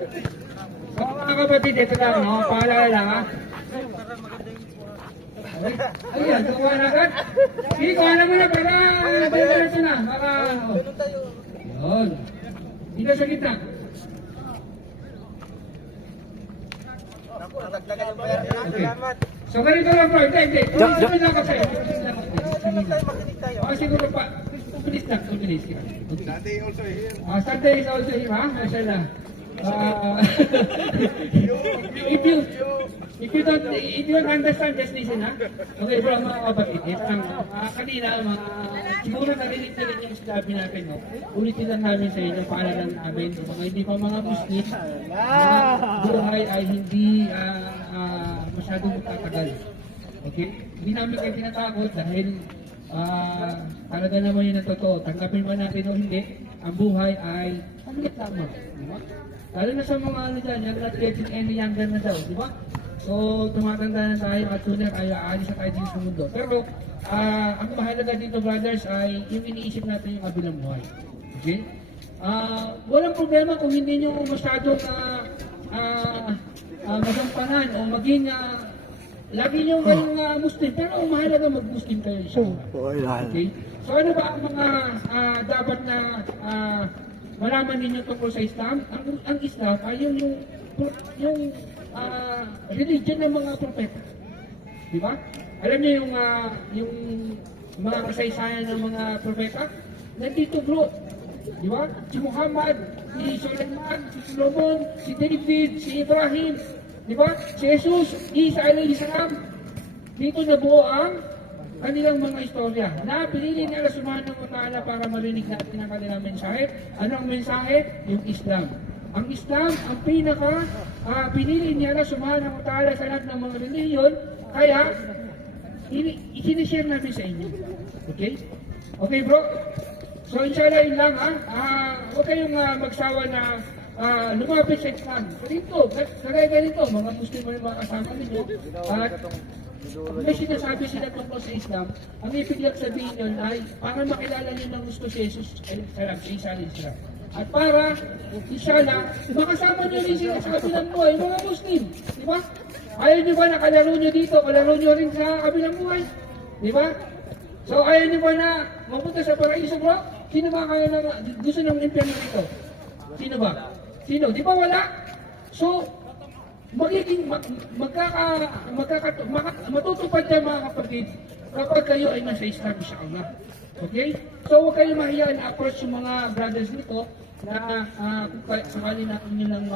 So, mga kapatid, ito lang, no? Paalala lang, ha? Ayan, so kuha na agad. Sige, kuha na muna para diretso na. Para, yun. Dito sa gitna. Okay. So, ganito lang bro. Hindi. Tuloy lang kasi. Siguro pa. 2 minutes lang. 2 minutes. Sunday also here. Sunday is also here, ha? Mashallah. If you don't understand, just listen, ha? Okay, bro, mga kapatid. Kanina, siguro narinig na rin yung sinabi natin, no? Ulitin lang namin sa inyo, paalalan namin, mga hindi pa mga Muslim, buhay ay hindi masyadong magtatagal. Okay? Hindi namin kayo tinatakot dahil talaga naman yun ang totoo. Tanggapin man natin o hindi, ang buhay ay saglit lamang. Diba? Lalo na sa mga ano dyan, yung not getting any younger na daw, di ba? So, tumatanda na tayo at sooner ay aalis na tayo dito sa mundo. Pero, ang mahalaga dito, brothers, ay yung iniisip natin yung kabilang buhay. Okay? Walang problema kung hindi nyo masyadong magampanan o maging lagi nyo kayong Muslim, pero mahalaga mag-Muslim kayo siya. Okay? So, ano ba ang mga dapat na malaman ninyo tungkol sa Islam? Ang Islam ay yung religion ng mga propeta. Di ba? Alam niyo yung mga kasaysayan ng mga propeta? Nandito bro. Di ba? Si Muhammad, si Sulaiman, si Solomon, si David, si Ibrahim. Di ba? Si Jesus, Isa alayhi salam. Dito nabuo ang kanilang mga istorya na pinili ni Allah Subhanahu wa Ta'ala para marinig natin ang kanilang mensahe. Anong mensahe? Yung Islam. Ang Islam, ang pinaka pinili ni Allah Subhanahu wa Ta'ala sa lahat ng mga reliyon, kaya isinishare namin sa inyo. Okay? Okay bro? So inshallah yun lang ha. Huwag kayong magsawa na lumapit sa Islam. Ganito, kagaya ganito, mga Muslim na mga kasama ninyo. At kung may sinasabi sila tungkol sa Islam, ang ibig lang sabihin yun ay para makilala nyo ng gusto si Jesus si Isa alayhi salam. At para, inshallah, makasama nyo rin sinasabi ng buhay, mga Muslim. Di ba? Ayaw nyo ba na kalaro nyo dito, kalaro nyo rin sa kabilang buhay? Di ba? So ayaw nyo ba na mapunta sa paraiso bro? Sino ba kayo na gusto ng impyerno dito? Sino ba? Sino? Di ba wala? So, magiging matutupad yan mga kapatid kapag kayo ay nasa Islam inshallah. Okay? So huwag kayo mahiya na approach yung mga brothers nito na kung sakali na inyo lang